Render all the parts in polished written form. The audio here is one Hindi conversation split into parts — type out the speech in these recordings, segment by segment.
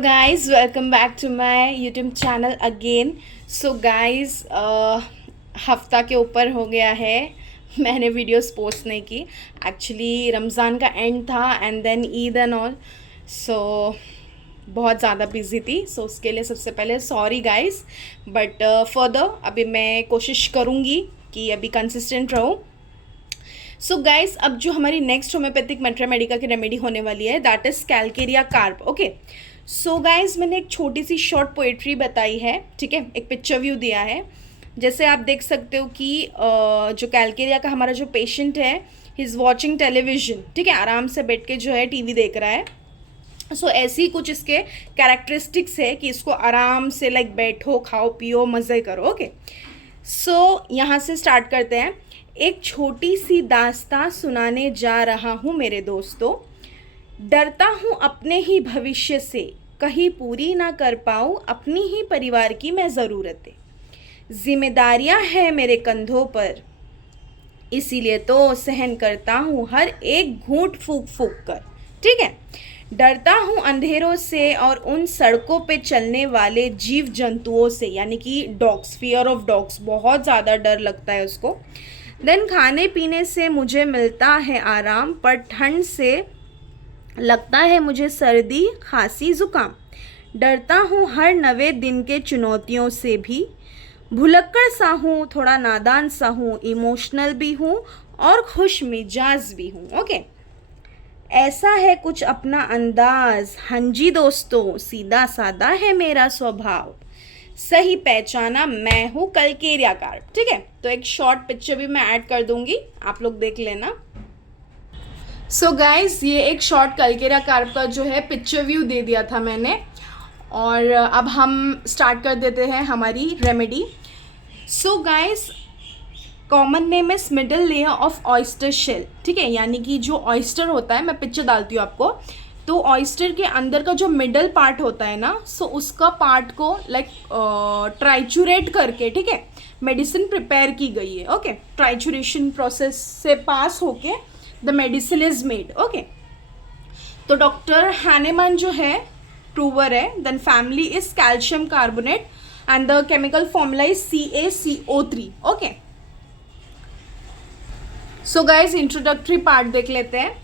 guys, welcome back to my YouTube channel again. So guys, हफ्ता के ऊपर हो गया है मैंने वीडियोस पोस्ट नहीं की. एक्चुअली रमज़ान का एंड था and then Eid and all. So बहुत ज़्यादा बिजी थी. सो उसके लिए सबसे पहले सॉरी गाइस, बट फर्दर अभी मैं कोशिश करूँगी कि अभी कंसिस्टेंट रहूँ. सो गाइस, अब जो हमारी नेक्स्ट होम्योपैथिक मेट्रामेडिका की रेमेडी होने वाली है that is Calcarea carp. Okay, so guys मैंने एक छोटी सी शॉर्ट पोएट्री बताई है, ठीक है, एक पिक्चर व्यू दिया है. जैसे आप देख सकते हो कि जो कैलकेरिया का हमारा जो पेशेंट है ही इज़ वॉचिंग टेलीविजन, ठीक है, आराम से बैठ के जो है टीवी देख रहा है. सो ऐसी कुछ इसके कैरेक्टरिस्टिक्स है कि इसको आराम से लाइक बैठो, खाओ, पियो, मज़े करो. ओके, सो यहाँ से स्टार्ट करते हैं. एक छोटी सी दास्तां सुनाने जा रहा हूँ मेरे दोस्तों. डरता हूँ अपने ही भविष्य से, कहीं पूरी ना कर पाऊँ अपनी ही परिवार की मैं ज़रूरतें. जिम्मेदारियाँ हैं मेरे कंधों पर, इसीलिए तो सहन करता हूँ हर एक घूंट फूंक फूंक कर. ठीक है, डरता हूँ अंधेरों से और उन सड़कों पे चलने वाले जीव जंतुओं से, यानी कि डॉग्स, फियर ऑफ डॉग्स, बहुत ज़्यादा डर लगता है उसको. देन खाने पीने से मुझे मिलता है आराम, पर ठंड से लगता है मुझे सर्दी, खांसी, ज़ुकाम. डरता हूँ हर नवे दिन के चुनौतियों से भी. भुलक्कड़ सा हूँ, थोड़ा नादान सा हूँ, इमोशनल भी हूँ और खुश मिजाज भी हूँ. ओके, ऐसा है कुछ अपना अंदाज. हाँ जी दोस्तों, सीधा सादा है मेरा स्वभाव. सही पहचाना, मैं हूँ कैलकेरिया कार्प. ठीक है, तो एक शॉर्ट पिक्चर भी मैं ऐड कर दूंगी, आप लोग देख लेना. सो गाइज, ये एक शॉर्ट कैलकेरिया कार्प का जो है पिक्चर व्यू दे दिया था मैंने. और अब हम स्टार्ट कर देते हैं हमारी remedy. So guys, common name is middle layer of oyster shell. ठीक है, यानी कि जो ऑयस्टर होता है, मैं पिक्चर डालती हूँ आपको, तो ऑयस्टर के अंदर का जो मिडल पार्ट होता है ना, सो उसका पार्ट को लाइक ट्राइचुरेट करके, ठीक है, मेडिसिन प्रिपेयर की गई है. ओके, ट्राइचुरेशन प्रोसेस से पास होके the medicine is made. Okay, तो डॉक्टर हैनेमान जो है प्रूवर है. Then family is calcium carbonate and the chemical formula is CaCO3. Okay, so guys introductory part देख लेते हैं.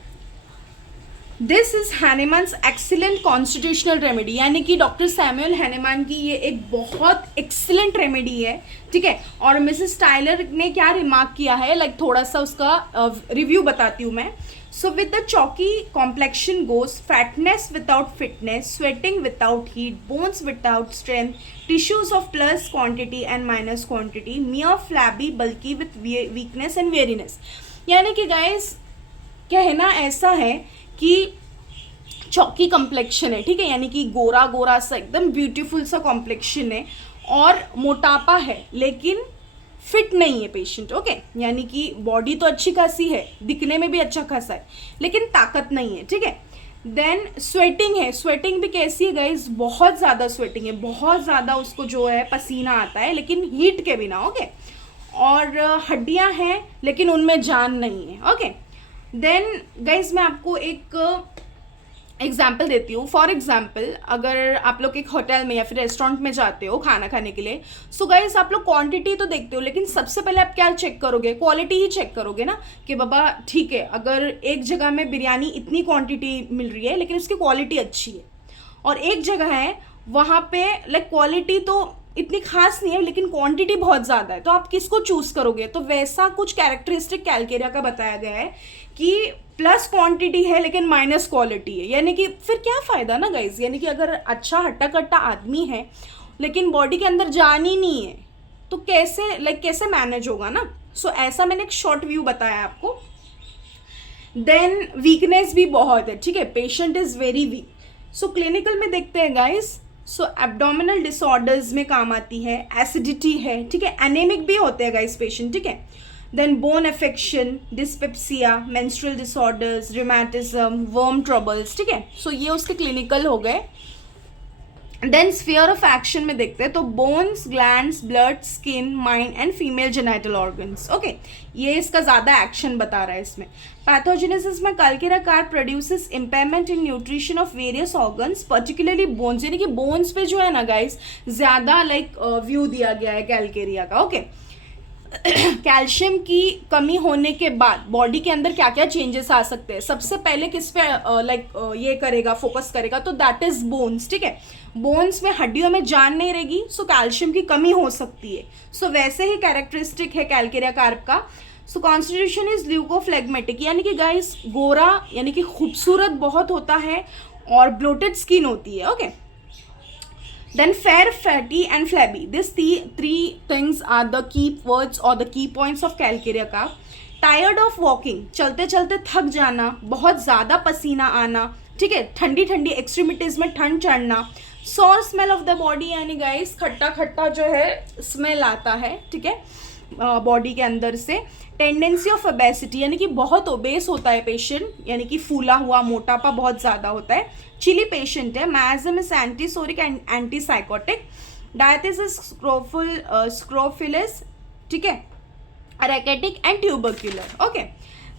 This is Hahnemann's excellent constitutional remedy, यानी कि डॉक्टर सैमुअल हैनेमान की ये एक बहुत एक्सीलेंट रेमेडी है. ठीक है, और मिसेस टाइलर ने क्या रिमार्क किया है, लाइक थोड़ा सा उसका रिव्यू बताती हूँ मैं. So with the chalky complexion goes fatness without fitness, sweating without heat, bones without strength, tissues of plus quantity and minus quantity, mere flabby बल्कि विथ वीकनेस एंड वेरीनेस. यानी कि गाइस कहना ऐसा है कि चौकी कॉम्प्लेक्शन है, ठीक है, यानी कि गोरा गोरा सा एकदम ब्यूटीफुल सा कॉम्प्लेक्शन है और मोटापा है लेकिन फिट नहीं है पेशेंट. ओके, यानी कि बॉडी तो अच्छी खासी है, दिखने में भी अच्छा खासा है, लेकिन ताकत नहीं है. ठीक है, देन स्वेटिंग है. स्वेटिंग भी कैसी है गाइज, बहुत ज़्यादा स्वेटिंग है, बहुत ज़्यादा उसको जो है पसीना आता है, लेकिन हीट के बिना. ओके, और हड्डियां हैं लेकिन उनमें जान नहीं है. ओके, देन गाइज मैं आपको एक एग्जाम्पल देती हूँ. फॉर एग्जाम्पल, अगर आप लोग एक होटल में या फिर रेस्टोरेंट में जाते हो खाना खाने के लिए, सो गाइज आप लोग क्वांटिटी तो देखते हो, लेकिन सबसे पहले आप क्या चेक करोगे, क्वालिटी ही चेक करोगे ना, कि बाबा ठीक है, अगर एक जगह में बिरयानी इतनी क्वांटिटी मिल रही है लेकिन उसकी क्वालिटी अच्छी है, और एक जगह है वहाँ पे लाइक क्वालिटी तो इतनी खास नहीं है लेकिन क्वांटिटी बहुत ज़्यादा है, तो आप किसको चूज़ करोगे. तो वैसा कुछ कैरेक्टरिस्टिक कैलकेरिया का बताया गया है कि प्लस क्वांटिटी है लेकिन माइनस क्वालिटी है. यानी कि फिर क्या फ़ायदा ना गाइज, यानी कि अगर अच्छा हट्टा कट्टा आदमी है लेकिन बॉडी के अंदर जान ही नहीं है, तो कैसे मैनेज होगा ना. सो ऐसा मैंने एक शॉर्ट व्यू बताया आपको. देन वीकनेस भी बहुत है. ठीक है, patient is very weak. So clinical में देखते हैं गाइज. सो एब्डोमिनल डिसऑर्डर्स में काम आती है, एसिडिटी है, ठीक है, एनेमिक भी होते हैं गाइस पेशेंट. ठीक है, then bone affection, dyspepsia, menstrual disorders, rheumatism, worm troubles. ठीक है, सो ये उसके क्लिनिकल हो गए. देन स्फीयर ऑफ एक्शन में देखते हैं तो bones, glands, blood, skin, mind and female genital organs. Okay, ये इसका ज़्यादा एक्शन बता रहा है इसमें। पैथोजेनेसिस में calcarea carp produces impairment in nutrition of various organs, particularly bones, यानी कि बोन्स पे जो है ना गाइस ज़्यादा व्यू दिया गया है कैल्केरिया का। ओके, कैल्शियम की कमी होने के बाद बॉडी के अंदर क्या क्या चेंजेस आ सकते हैं, सबसे पहले किस पे ये करेगा, फोकस करेगा, तो दैट इज बोन्स। ठीक है, बोन्स में, हड्डियों में जान नहीं रहेगी, सो कैल्शियम की कमी हो सकती है। सो वैसे ही कैरेक्टरिस्टिक है कैल्केरिया कार्प का। सो कॉन्स्टिट्यूशन इज ल्यूकोफ्लेग्मेटिक, यानी कि गाइस गोरा यानी कि खूबसूरत बहुत होता है और ब्लोटेड स्किन होती है। Okay, then fair, fatty and flabby, these three things are the key words or the key points of calcarea carp. Tired of walking, चलते चलते थक जाना, बहुत ज़्यादा पसीना आना, ठीक है, ठंडी ठंडी एक्सट्रीमिटीज़ में ठंड चढ़ना, sour smell of the body, यानी गाइस खट्टा खट्टा जो है स्मेल आता है, ठीक है, बॉडी के अंदर से। टेंडेंसी ऑफ ओबेसिटी, यानी कि बहुत ओबेस होता है पेशेंट, यानी कि फूला हुआ, मोटापा बहुत ज़्यादा होता है। चिली पेशेंट है। Miasm is antipsoric and antipsychotic. Diathesis is scrofulous, ठीक है, rachitic and tubercular. Okay,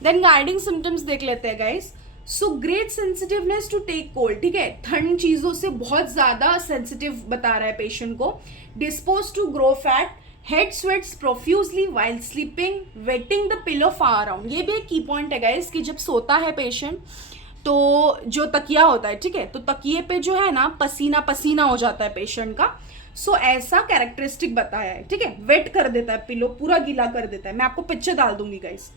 then guiding symptoms देख लेते हैं guys. So great sensitiveness to take cold, ठीक है, ठंड चीज़ों से बहुत ज़्यादा सेंसिटिव बता रहा है पेशेंट को। Dispose to grow fat, head sweats profusely while sleeping, wetting the pillow far around. ये भी एक की पॉइंट है गाइस कि जब सोता है पेशेंट तो जो तकिया होता है, ठीक है, तो तकिए पे जो है ना पसीना पसीना हो जाता है पेशेंट का। सो ऐसा कैरेक्टरिस्टिक बताया है, ठीक है, वेट कर देता है, पिलो पूरा गीला कर देता है। मैं आपको पिक्चर डाल दूंगी गाइस।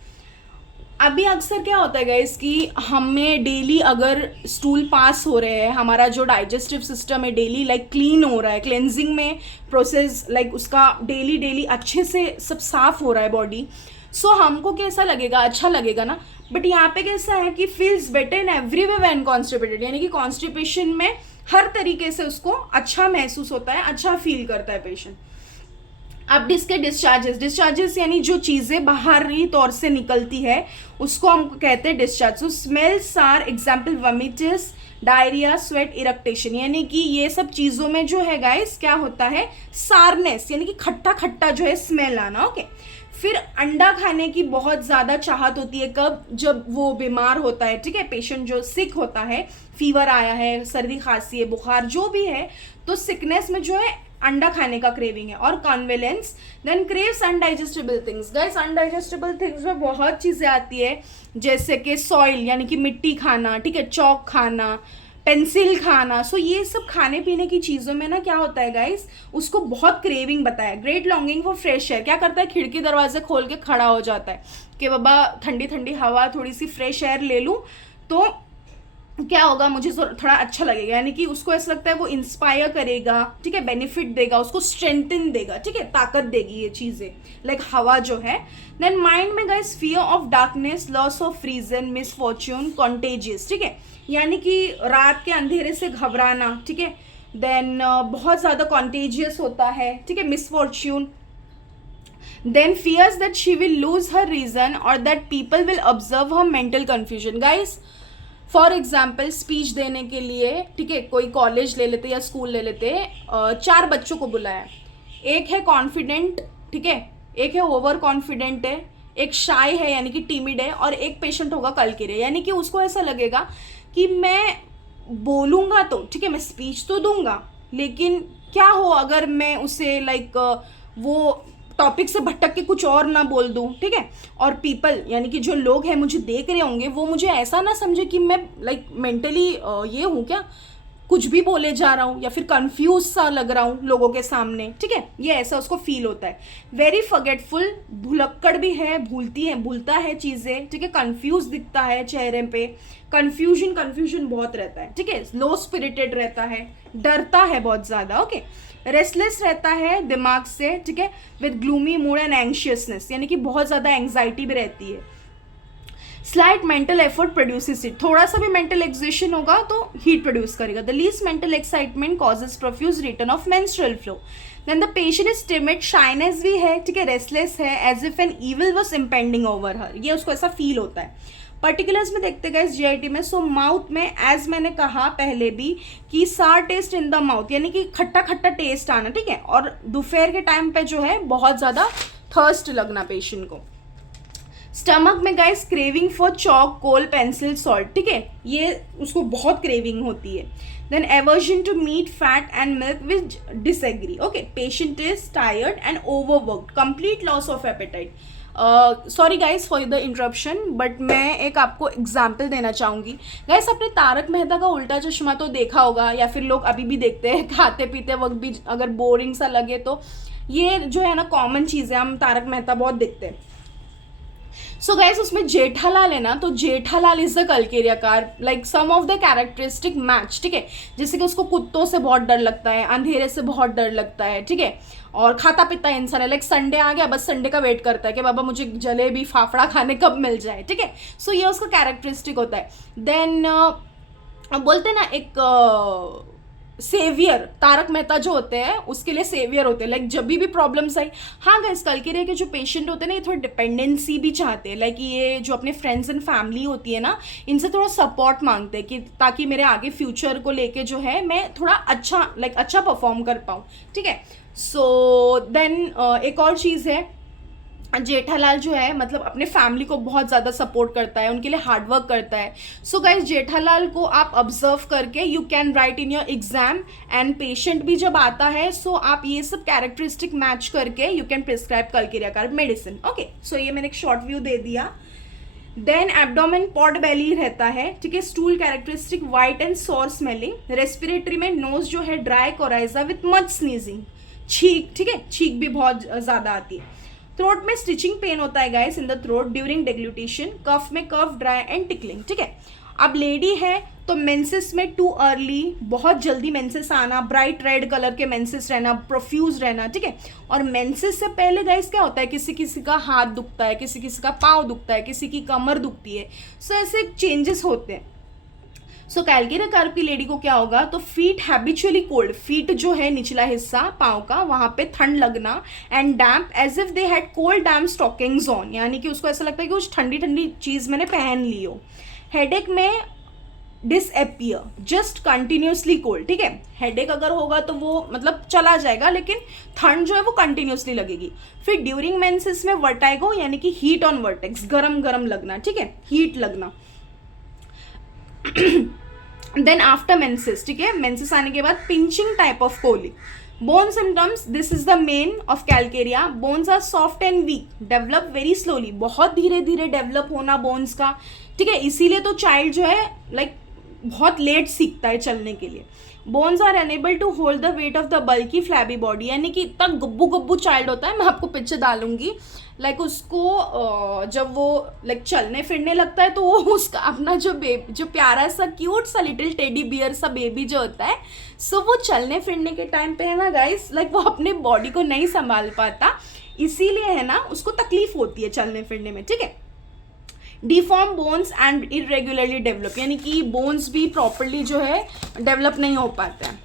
अभी अक्सर क्या होता है गाइस कि हमें डेली अगर स्टूल पास हो रहे हैं, हमारा जो डाइजेस्टिव सिस्टम है डेली क्लीन हो रहा है, क्लेंजिंग में प्रोसेस उसका डेली अच्छे से सब साफ हो रहा है बॉडी, सो हमको कैसा लगेगा, अच्छा लगेगा ना। बट यहाँ पे कैसा है कि feels better in every way when constipated, यानी कि कॉन्स्टिपेशन में हर तरीके से उसको अच्छा महसूस होता है, अच्छा फील करता है पेशेंट। अब इसके डिस्चार्जेस यानी जो चीज़ें बाहरी तौर से निकलती है उसको हम कहते हैं discharge. So smells are example vomitus, diarrhoea, sweat, eructation, यानी कि ये सब चीज़ों में जो है गाइस क्या होता है, सारनेस, यानी कि खट्टा खट्टा जो है स्मेल आना। ओके, फिर अंडा खाने की बहुत ज़्यादा चाहत होती है, कब, जब वो बीमार होता है, ठीक है, पेशेंट जो सिक होता है, फीवर आया है, सर्दी खांसी है, बुखार जो भी है, तो सिकनेस में जो है अंडा खाने का क्रेविंग है। और convalescence, then craves indigestible things. Guys indigestible things में बहुत चीज़ें आती है, जैसे कि सॉइल यानी कि मिट्टी खाना, ठीक है, चौक खाना, पेंसिल खाना। सो ये सब खाने पीने की चीज़ों में ना क्या होता है गाइस, उसको बहुत क्रेविंग बताया। Great longing for fresh air, क्या करता है, खिड़की दरवाजे खोल के खड़ा हो जाता है कि बाबा ठंडी ठंडी हवा, थोड़ी सी फ्रेश एयर ले लूँ तो क्या होगा, मुझे थोड़ा अच्छा लगेगा, यानी कि उसको ऐसा लगता है वो इंस्पायर करेगा, ठीक है, बेनिफिट देगा, उसको स्ट्रेंथन देगा, ठीक है, ताकत देगी ये चीज़ें, हवा जो है। देन माइंड में guys fear of darkness, loss of reason, misfortune, contagious, ठीक है, यानी कि रात के अंधेरे से घबराना, ठीक है, देन बहुत ज़्यादा कॉन्टेजियस होता है, ठीक है, misfortune. Then fears that she will lose her reason और that people will observe her mental confusion. Guys for example speech देने के लिए, ठीक है, कोई कॉलेज ले लेते या स्कूल ले लेते, 4 बच्चों को बुलाया, एक है कॉन्फिडेंट, ठीक है, एक है ओवर कॉन्फिडेंट है, एक शाय है यानी कि टिमिड है, और एक पेशेंट होगा कलकिरे, यानी कि उसको ऐसा लगेगा कि मैं बोलूँगा तो, ठीक है, मैं स्पीच तो दूंगा, लेकिन क्या हो अगर मैं उसे वो टॉपिक से भटक के कुछ और ना बोल दूँ, ठीक है, और पीपल यानी कि जो लोग हैं मुझे देख रहे होंगे, वो मुझे ऐसा ना समझे कि मैं मेंटली ये हूँ क्या, कुछ भी बोले जा रहा हूँ, या फिर कंफ्यूज सा लग रहा हूँ लोगों के सामने, ठीक है, ये ऐसा उसको फील होता है। वेरी फॉरगेटफुल, भुलक्कड़ भी है, भूलता है चीज़ें, ठीक है, कंफ्यूज दिखता है चेहरे पे, कंफ्यूजन बहुत रहता है, ठीक है, लो स्पिरिटेड रहता है, डरता है बहुत ज़्यादा। ओके, रेस्टलेस रहता है दिमाग से, ठीक है, with gloomy mood and anxiousness, यानी कि बहुत ज़्यादा एंग्जाइटी भी रहती है। Slight mental effort produces heat, थोड़ा सा भी मेंटल एक्सर्शन होगा तो हीट प्रोड्यूस करेगा। The least mental excitement causes profuse return of menstrual flow. Then the patient is timid, shyness भी है, ठीक है, रेस्टलेस है, as if an evil was impending over her, ये उसको ऐसा फील होता है। पर्टिकुलर्स में देखते गए जीआईटी में। सो माउथ में एज मैंने कहा पहले भी कि सार टेस्ट इन द माउथ, यानी कि खट्टा खट्टा टेस्ट आना, ठीक है। और दोपहर के टाइम पे जो है बहुत ज़्यादा थर्स्ट लगना पेशेंट को। स्टमक में guys craving for chalk, coal, pencil, salt, ठीक है, ये उसको बहुत क्रेविंग होती है। Then aversion to meat, fat and milk which disagree. Okay, patient is tired and overworked, complete loss of appetite. Sorry guys for the interruption, but मैं एक आपको एग्जाम्पल देना चाहूँगी। गाइस आपने तारक मेहता का उल्टा चश्मा तो देखा होगा, या फिर लोग अभी भी देखते हैं खाते पीते वक्त भी, अगर बोरिंग सा लगे तो। ये जो है ना कॉमन चीज़ है, हम तारक मेहता बहुत देखते हैं। सो गाइस उसमें जेठालाल है ना, तो Jethalal is the calcarea carb, like some of the characteristic match, ठीक है। जैसे कि उसको कुत्तों से बहुत डर लगता है, अंधेरे से बहुत डर लगता है, ठीक है, और खाता पीता इंसान है। लाइक संडे आ गया, बस संडे का वेट करता है कि बाबा मुझे जलेबी फाफड़ा खाने कब मिल जाए, ठीक है। सो ये उसका कैरेक्टरिस्टिक होता है। देन बोलते हैं ना एक सेवियर, तारक मेहता जो होते हैं उसके लिए सेवियर होते हैं। लाइक जब भी प्रॉब्लम्स आई, हाँ गाइस कलकेरिया के जो पेशेंट होते हैं ना, ये थोड़ा डिपेंडेंसी भी चाहते हैं। लाइक ये जो अपने फ्रेंड्स एंड फैमिली होती है ना, इनसे थोड़ा सपोर्ट मांगते हैं कि ताकि मेरे आगे फ्यूचर को लेके जो है मैं थोड़ा अच्छा अच्छा परफॉर्म कर पाऊँ, ठीक है। सो देन एक और चीज़ है, जेठालाल जो है मतलब अपने फैमिली को बहुत ज़्यादा सपोर्ट करता है, उनके लिए हार्डवर्क करता है। सो गाइज जेठालाल को आप ऑब्जर्व करके you can write in your exam, and patient भी जब आता है सो आप ये सब कैरेक्टरिस्टिक मैच करके you can prescribe Calcarea carb medicine. Okay, so ये मैंने एक शॉर्ट व्यू दे दिया। देन एब्डोमेन पॉट बेली रहता है, ठीक है। Stool characteristic white and sour smelling. Respiratory में नोज जो है dry, coryza with much sneezing, छींक, ठीक है, छींक भी बहुत ज़्यादा आती है। थ्रोट में स्टिचिंग पेन होता है guys in the throat during deglutition. Cough में कफ, ड्राई एंड टिकलिंग, ठीक है। अब लेडी है तो मेंसेस में टू अर्ली, बहुत जल्दी मेंसेस आना, ब्राइट रेड कलर के मेंसेस रहना, प्रोफ्यूज रहना, ठीक है। और मेंसेस से पहले गाइस क्या होता है, किसी किसी का हाथ दुखता है, किसी किसी का पाँव दुखता है, किसी की कमर दुखती है। सो ऐसे चेंजेस होते हैं। सो कैलकेरिया कार्ब की लेडी को क्या होगा, तो फीट हैबिचुअली कोल्ड, फीट जो है निचला हिस्सा पाँव का, वहाँ पे ठंड लगना, and damp as if they had cold damp stockings on, यानी कि उसको ऐसा लगता है कि कुछ ठंडी ठंडी चीज़ मैंने पहन ली हो। हेडेक में डिसअपियर, जस्ट कंटिन्यूसली कोल्ड, ठीक है। हेडेक अगर होगा तो वो मतलब चला जाएगा, लेकिन ठंड जो है वो कंटिन्यूसली लगेगी। फिर ड्यूरिंग मेंसेस में वर्टाइगो, यानी कि हीट ऑन वर्टेक्स, गरम गरम लगना, ठीक है, हीट लगना। देन आफ्टर मेंसेस, ठीक है, मेंसेस आने के बाद pinching type of colic. Bone symptoms, this is the main of calcarea. Bones are soft and weak, develop very slowly, बहुत धीरे धीरे डेवलप होना बोन्स का, ठीक है। इसीलिए तो चाइल्ड जो है लाइक बहुत लेट सीखता है चलने के लिए। Bones are unable to hold the weight of the bulky flabby body, यानी कि इतना गब्बू गब्बू चाइल्ड होता है, मैं आपको पिक्चर डालूंगी। लाइक उसको जब वो लाइक चलने फिरने लगता है तो वो उसका अपना जो प्यारा सा क्यूट सा लिटिल टेडी बियर सा बेबी जो होता है, सो वो चलने फिरने के टाइम पे है ना गाइस, लाइक वो अपने बॉडी को नहीं संभाल पाता, इसीलिए है ना उसको तकलीफ होती है चलने फिरने में, ठीक है। Deform bones and irregularly develop, यानी कि बोन्स भी प्रॉपरली जो है डेवलप नहीं हो पाते हैं।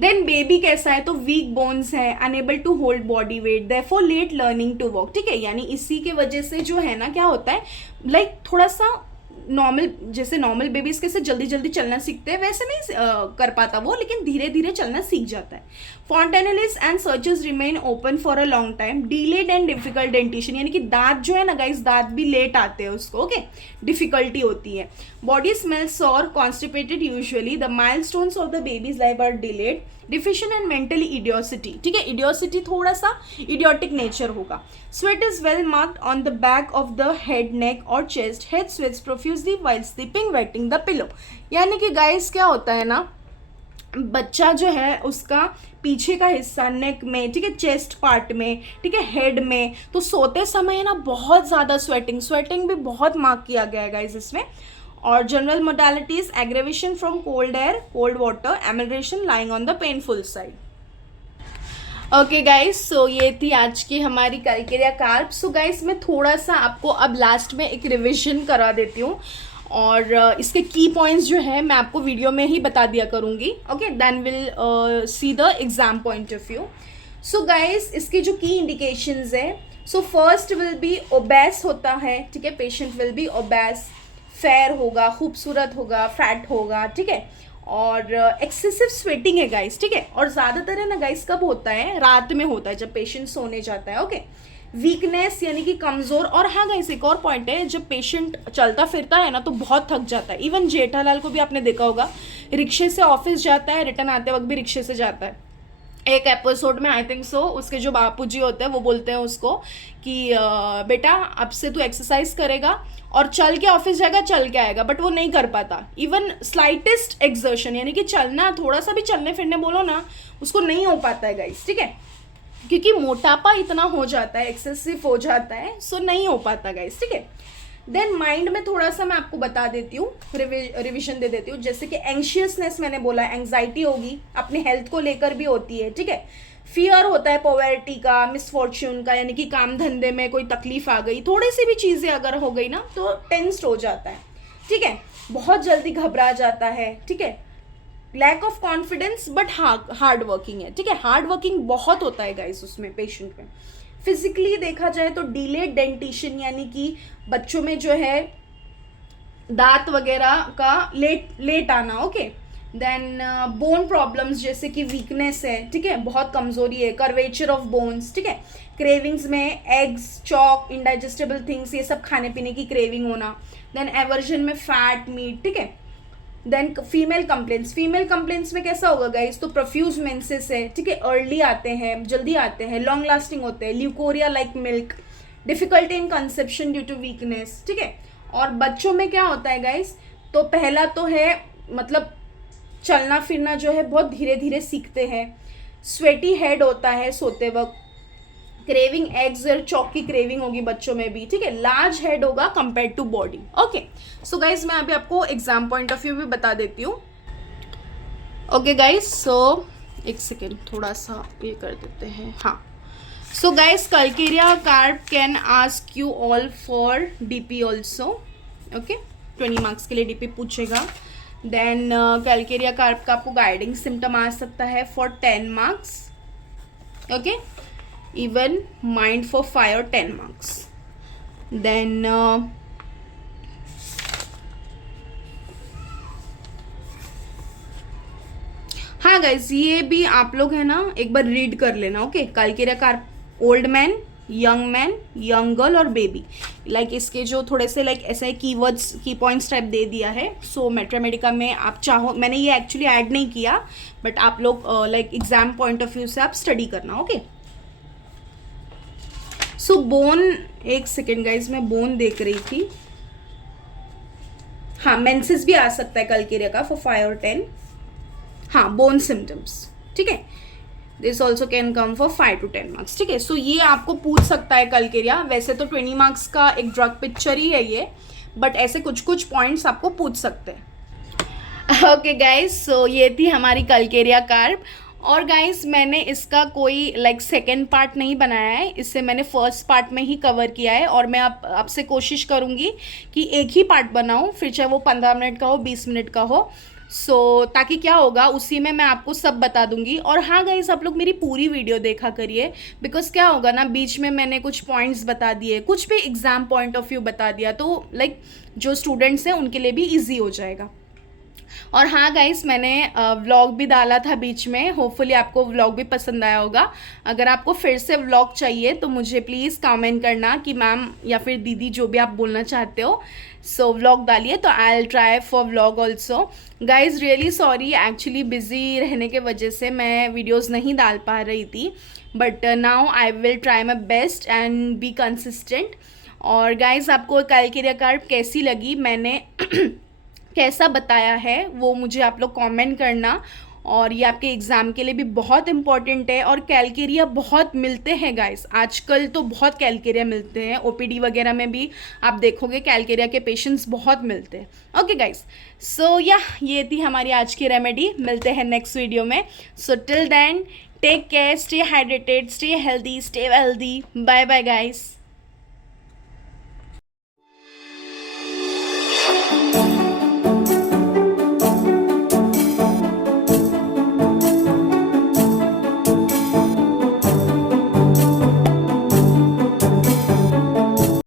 देन बेबी कैसा है, तो वीक बोन्स है, unable to hold body weight, therefore late learning to walk, ठीक है। यानी इसी के वजह से जो है ना क्या होता है, लाइक थोड़ा सा नॉर्मल, जैसे नॉर्मल बेबीज कैसे जल्दी जल्दी चलना सीखते हैं वैसे नहीं कर पाता वो, लेकिन धीरे धीरे चलना सीख जाता है। Fontanelles and sutures remain open for a long time. Delayed and difficult dentition, यानी कि दांत जो है ना गाइस, दांत भी लेट आते हैं उसको, ओके, डिफिकल्टी होती है। Body smells sour, constipated usually. The milestones of the baby's life are delayed. Deficient and mentally idiocy, ठीक है, इडियोसिटी थोड़ा सा इडियोटिक नेचर होगा। Sweat is well marked on the back of the head, neck और chest. Head sweats profusely while sleeping, wetting the pillow. यानी कि गाइस क्या होता है ना, बच्चा जो है उसका पीछे का हिस्सा नेक में, ठीक है, चेस्ट पार्ट में, ठीक है, हेड में, तो सोते समय ना बहुत ज़्यादा स्वेटिंग भी बहुत मार्क किया गया है गाइस इसमें। और general modalities, aggravation from cold air, cold water, एमल्ट्रेशन, lying on the painful side. Okay guys, so ये थी आज की हमारी कैलकेरिया कार्ब। सो गाइस मैं थोड़ा सा आपको अब लास्ट में एक रिविजन करा देती हूँ, और इसके की पॉइंट्स जो है मैं आपको वीडियो में ही बता दिया करूँगी। Okay, then will see the exam point of view. So guys इसके जो की इंडिकेशंस है, so first will be obese होता है, ठीक है, patient will be obese, fair होगा, खूबसूरत होगा, फैट होगा, ठीक है, और एक्सेसिव स्वेटिंग है गाइस, ठीक है, और ज़्यादातर है ना गाइस कब होता है, रात में होता है जब पेशेंट सोने जाता है, ओके। वीकनेस यानी कि कमज़ोर, और हाँ गाइस एक और पॉइंट है, जब पेशेंट चलता फिरता है ना तो बहुत थक जाता है। इवन जेठालाल को भी आपने देखा होगा, रिक्शे से ऑफिस जाता है, रिटर्न आते वक्त भी रिक्शे से जाता है। एक एपिसोड में आई थिंक सो उसके जो बापूजी होते हैं वो बोलते हैं उसको कि बेटा अब से तू एक्सरसाइज करेगा और चल के ऑफिस जाएगा, चल के आएगा, बट वो नहीं कर पाता। इवन स्लाइटेस्ट एक्सर्शन यानी कि चलना, थोड़ा सा भी चलने फिरने बोलो ना, उसको नहीं हो पाता है गाइस, ठीक है, क्योंकि मोटापा इतना हो जाता है, एक्सेसिव हो जाता है, सो नहीं हो पाता गाइस, ठीक है। देन माइंड में थोड़ा सा मैं आपको बता देती हूँ, रिविजन दे देती हूँ। जैसे कि एंशियसनेस मैंने बोला, एंग्जाइटी होगी, अपने हेल्थ को लेकर भी होती है, ठीक है। फियर होता है पॉवर्टी का, मिसफॉर्च्यून का, यानी कि काम धंधे में कोई तकलीफ आ गई, थोड़ी सी भी चीज़ें अगर हो गई ना तो टेंस्ड हो जाता है, ठीक है, बहुत जल्दी घबरा जाता है, ठीक है। Lack of confidence but hard working है, ठीक है, हार्ड वर्किंग बहुत होता है गाइस उसमें, पेशेंट में। फिजिकली देखा जाए तो डिलेड डेंटिशन यानी कि बच्चों में जो है दांत वगैरह का लेट आना, ओके। देन बोन प्रॉब्लम्स जैसे कि वीकनेस है, ठीक है, बहुत कमजोरी है, कर्वेचर ऑफ बोन्स, ठीक है। क्रेविंग्स में एग्स, चॉक, इनडाइजेस्टेबल थिंग्स, ये सब खाने पीने की क्रेविंग होना। देन एवर्जन में फैट, मीट, ठीक है। देन फीमेल कंप्लेंट्स में कैसा होगा गाइस, तो प्रोफ्यूज मेंसेस है, ठीक है, अर्ली आते हैं, जल्दी आते हैं, लॉन्ग लास्टिंग होते हैं, leucorrhoea like milk, difficulty in conception due to weakness, ठीक है। और बच्चों में क्या होता है गाइस, तो पहला तो है मतलब चलना फिरना जो है बहुत धीरे धीरे सीखते हैं, स्वेटी हेड होता है सोते वक्त, क्रेविंग एग्स और चॉक की क्रेविंग होगी बच्चों में भी, ठीक है, लार्ज हेड होगा compare to body, okay. So guys मैं अभी आपको एग्जाम पॉइंट ऑफ व्यू भी बता देती हूँ, ओके गाइज। सो एक सेकेंड थोड़ा सा ये कर देते हैं, हाँ। So guys Calcarea carp can ask you all for DP also, okay, 20 marks के लिए डीपी पूछेगा। देन कैलकेरिया कार्प का आपको गाइडिंग सिम्टम आ सकता है for 10 marks, okay, even mind for 5 or 10 marks. Then हाँ गाइज ये भी आप लोग है ना एक बार रीड कर लेना, okay. Calcarea carp old man, young girl और बेबी, लाइक इसके जो थोड़े से लाइक ऐसे कीवर्ड्स, की पॉइंट्स टाइप दे दिया है। सो मैथमेटिका में आप चाहो, मैंने ये एक्चुअली ऐड नहीं किया, बट आप लोग like exam point of view से आप स्टडी करना, ओके। सो बोन, एक सेकेंड गाइज मैं बोन देख रही थी, हाँ मेंसेस भी आ सकता है कैलकेरिया का फॉर 5 और 10, हाँ बोन सिम्टम्स, ठीक है, this also can come for 5 to 10 marks, ठीक है। सो ये आपको पूछ सकता है कैलकेरिया, वैसे तो 20 मार्क्स का एक ड्रग पिक्चर ही है ये, बट ऐसे कुछ कुछ पॉइंट्स आपको पूछ सकते हैं, ओके गाइज। सो ये थी हमारी कैलकेरिया कार्प, और गाइस मैंने इसका कोई लाइक सेकेंड पार्ट नहीं बनाया है, इससे मैंने फर्स्ट पार्ट में ही कवर किया है, और मैं आपसे कोशिश करूँगी कि एक ही पार्ट बनाऊँ, फिर चाहे वो 15 मिनट का हो, 20 मिनट का हो, सो ताकि क्या होगा उसी में मैं आपको सब बता दूंगी। और हाँ गाइस आप लोग मेरी पूरी वीडियो देखा करिए, बिकॉज क्या होगा ना, बीच में मैंने कुछ पॉइंट्स बता दिए, कुछ भी एग्जाम पॉइंट ऑफ व्यू बता दिया, तो लाइक जो स्टूडेंट्स हैं उनके लिए भी ईजी हो जाएगा। और हाँ गाइस मैंने व्लॉग भी डाला था बीच में, होपफुली आपको व्लॉग भी पसंद आया होगा। अगर आपको फिर से व्लॉग चाहिए तो मुझे प्लीज़ कमेंट करना कि मैम या फिर दीदी जो भी आप बोलना चाहते हो, सो व्लॉग डालिए, तो I will try for vlog also. Guys really sorry, actually busy रहने के वजह से मैं वीडियोज़ नहीं डाल पा रही थी, but now I will try my best and be consistent. और गाइज आपको कैलकेरिया कार्प कैसी लगी, मैंने कैसा बताया है वो मुझे आप लोग कमेंट करना, और ये आपके एग्ज़ाम के लिए भी बहुत इंपॉर्टेंट है। और कैलकेरिया बहुत मिलते हैं गाइस, आजकल तो बहुत कैलकेरिया मिलते हैं, ओपीडी वगैरह में भी आप देखोगे कैलकेरिया के पेशेंट्स बहुत मिलते हैं। ओके गाइस, सो या ये थी हमारी आज की रेमेडी, मिलते हैं नेक्स्ट वीडियो में। So till then take care, stay hydrated, stay healthy, stay wealthy, bye bye guys.